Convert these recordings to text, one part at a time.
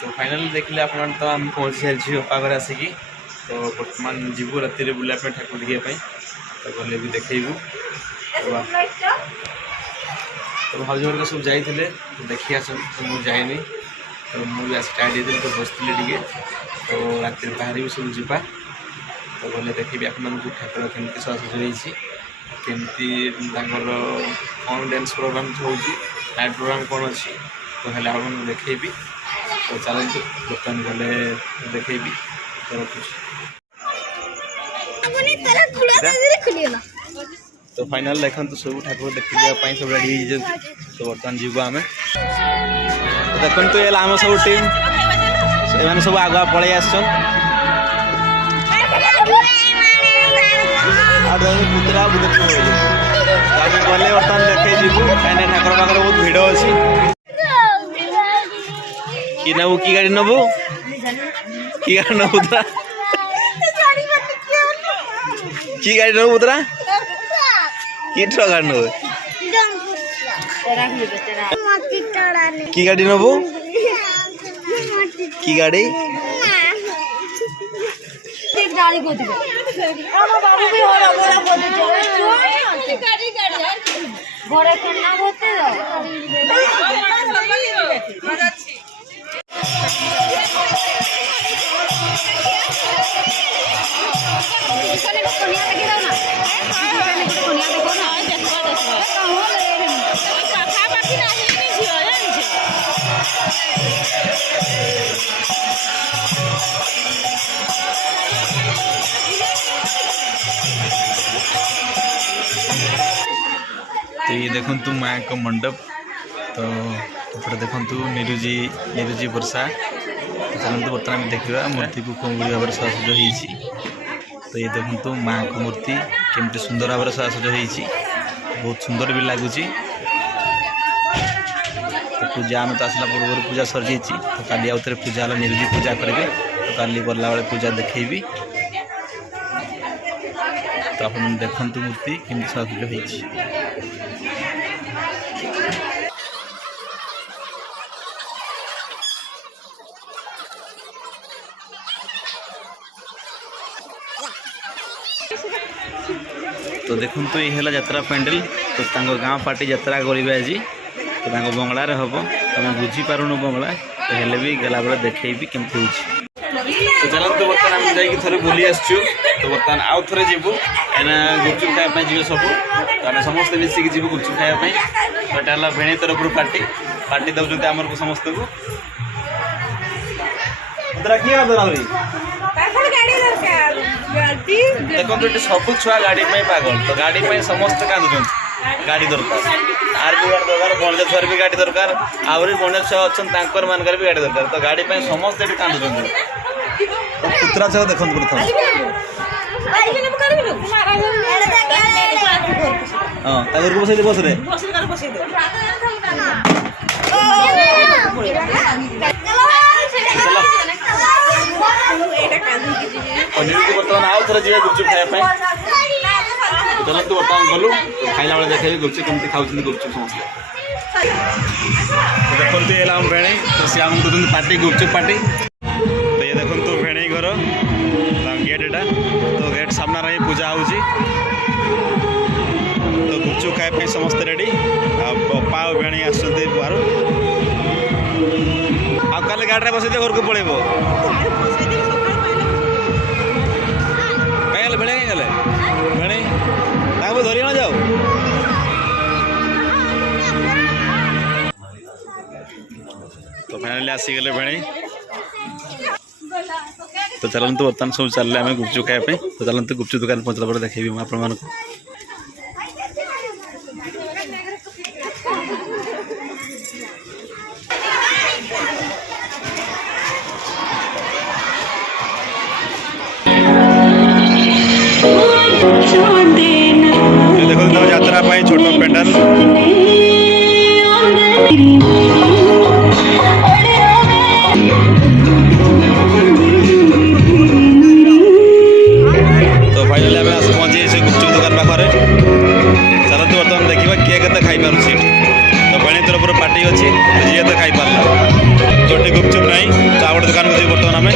तो फाइनाली देखिले आप तो आम पहुँची सारी अपाघर आसिकी तो बर्तमान जीवु राति बुला ठाकुर देखा तो गले भी देखू तो भाज घर सब जाइए तो देखी आस मुझे जाए तो मुझे आस टाइड होती तो बसती टे तो रात बाहर भी सब जा तो गले देखी आप ठाकुर केमती सजासज होती कौन डांस प्रोग्राम हो नाइट प्रोग्राम कौन अच्छी तो हेल्ला आप देखेबी तो चलते बर्तमान गले देखेबी तो रखुच तो फाइनल देखो तो सब ठाकुर देखा सब रेडी तो बर्तमान जीव आम तो देखो तो ये आम सब टीम से सब आगुआ पलि आसन पुतरा गले बर्तमान देखे जीवु कहीं ठाकुर पाखे बहुत भिड़ अच्छी कि नबू की गाड़ी नबू की गाड़ी नबू पुतरा की गाड़ी नबू पुतरा की ट्रक गाड़ी नबू की गाड़ी नबू की गाड़ी तो ये देखु माँ का मंडप तो देखु निरुजी वर्षा चलते बर्तमान देखा मूर्ति को कौन भाव में सजासज हो तो ये देखु माँ को मूर्ति केमती सुंदर भाव में सजासज हो बहुत सुंदर भी लगुच तो पूजा आम तो आसला पूर्व पूजा सरी तो काली आउ थे पूजा निरुजी पूजा करेंगे तो काली गला बेले पूजा देखेबी तो आप देखु मूर्ति केमती सजासज हो तो देखो तो ये यात्रा पेंडल तो गाँव पार्टी यात्रा करेंगे आज तो बंगलार हम तुम बुझीपारुनु बंगला तो हेल्ले भी गला बेले देखेबी केमती हो तो चलते बर्तमान आम जा बुली आसचु तो बर्तमान आउ थे जीवु गुपचुप खायापी जी सब तो आम समस्त मिसिक जीवु गुपचुप खायापी तो यहाँ भेणी तरफ पार्टी पार्टी दौरान आम को समस्त को किए देखो सब छुआ गाड़ी पागल तो गाड़ी समस्त कांदुन गाड़ी दरकार आर भी गाड़ी दरकार बणजा छुआ भी गाड़ी दरकार आहरी बणजा छुआ अच्छा मानकर भी गाड़ी दरकार तो गाड़ी समस्त ये कांदुन तो पुतरा छुआ देखो प्रथम हाँ घर को बस बस रे बर्तमान आउ थे जी गुपचुप खायापी चलते बर्तमान गलु खाइला बेले देखे गुपचुप कमी खाऊँ गुपचुप समस्त देखते ये भेणे तो सी आम दूसरी पार्टी गुपचुप पार्टी तो ये देखो भेणे घर गेट एटा तो गेट सामना रही पूजा हो तो गुपचुप खायापी समस्त रेडी पप्पा और भेणी आसुँच बाहर आल गाड़ी बस घर को पड़े कहीं भेड़े कहीं गले भेड़े धरी न जाओ तो फाइनाली आसीगले भेड़े तो चलते बर्तमान सब चल आम गुपचुप खायापी तो चलते गुपचुप दुकान पहुँचला पर देखेबी आपण मानक देखो यात्रा छोट पेंडाल तो फाइनाली आम आस पहुँची गुपचुप दुकान पाखे चलते बर्तमान देखा किए के खाई पार्टी तो पानी तरफ पार्टी अच्छी जी तो खाई पार्ला जो गुपचुप नहीं तो आ गोटे दुकान को जी बर्तमान आम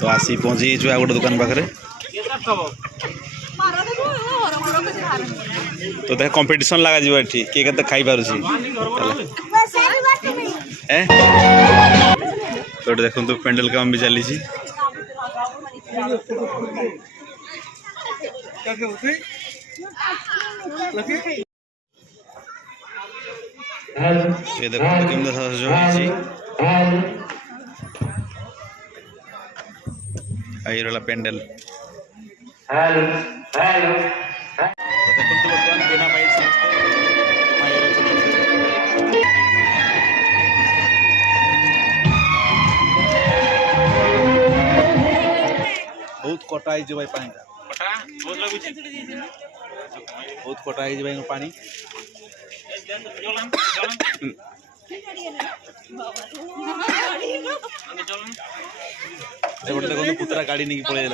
तो आसी पहुँची आ गोटे दुकान पाखे तो देख कंपटीशन लगा जी ये किए के खाई पार तो देखो पेंडल काम भी चली ये देखो केमती सज रहा पेंडल देखो बर्तमान बिना पाई बहुत कटा है भाई पानी बहुत कटा है भाई पानी देखो पुतरा गाड़ी नहीं पड़े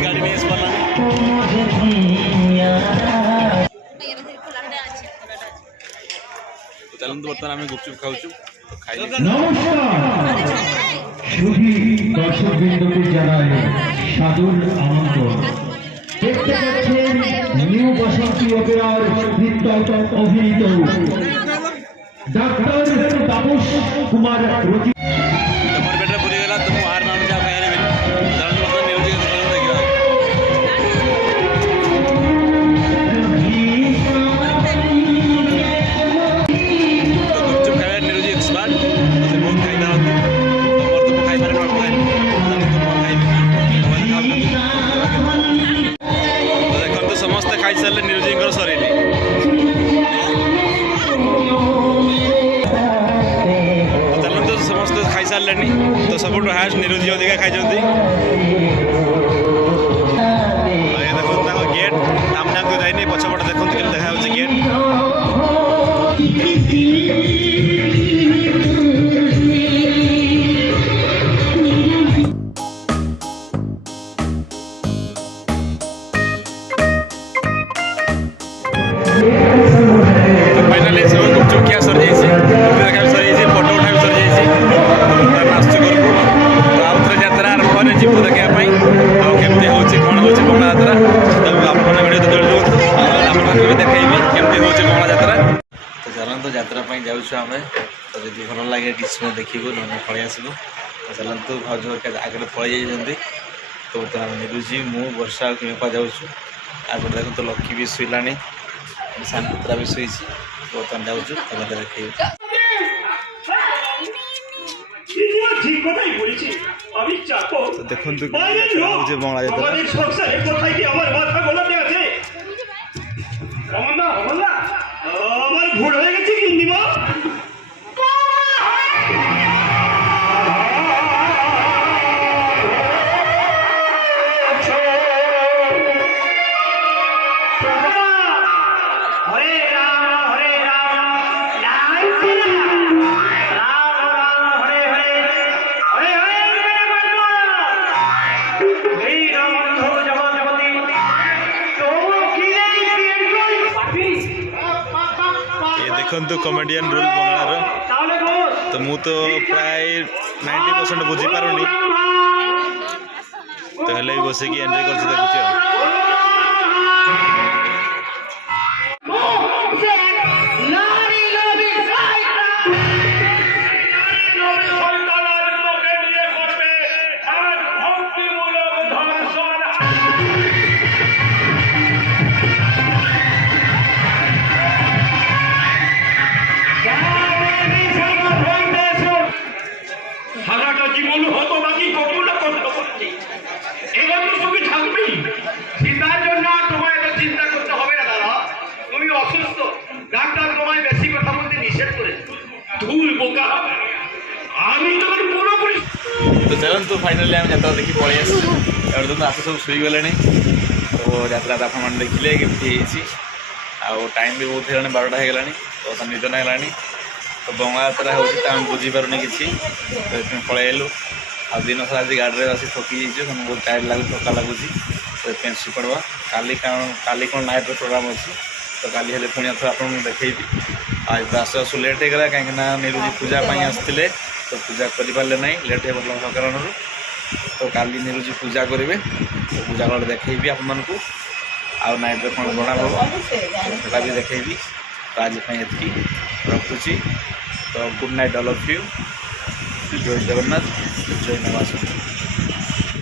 गाड़ी नहीं चलते बर्तमान आम गुपचुप खाऊ নিউ বসন্তী অপেরার অভিনীত ডাক্তার তাপস কুমার রচিত समस्ते खाई सारे निरुजी सर चलते समस्त खाई सारे तो सब हास्ट निरुजी अधिका खाई देखो गेट आमने आमको जाइए पछपट देखते के देखा गेट आम तो जी भल लगे किसी देखू ना पलि आसबू चलते भाज आगे पलि जाइए तो बर्तमान निरुजी मु वर्षा किपा जाऊँ आगे देखो तो लक्ष्मी भी शुला सानपुत्रा भी शुई बर्तमान जाऊँ देखे तो देखो बंगला ভুল হয়ে গেছে কি নিব देखो कमेडियन रोल बंगलार तो मु तो प्राय 90% बुझी पारुनी तो हेले भी बसिक एंजॉय कर देखुची तो चलन तो फाइनाली आम यात्रा देखी पलि आस आस सब शुईगले तो यात्रा आप देखिले केमती टाइम भी बहुत है 12टा हो गला तो निद नाला तो बंगा यात्रा हो बुझीपारूनी कि तो पलैलु आ दिन सारा आज गाड़ी आस थकी बहुत टायर्ड लगुच थका लगुच तो शुई पड़ा काली कौन नाइट प्रोग्राम अच्छी तो काली हेले पुणी थोड़ा आपको देखी आज तो आसु आसु लेट होगा कहीं नीरुजी पूजा आसते तो पूजा करें ना लेट हो कारण तो काली नीरुजी पूजा करेंगे तो पूजा कर देखी आपको आउ नाइट में कौन बना हम सेटा भी देखी तो आज ये रखुची तो good night all of you जय जगन्नाथ जय नवास।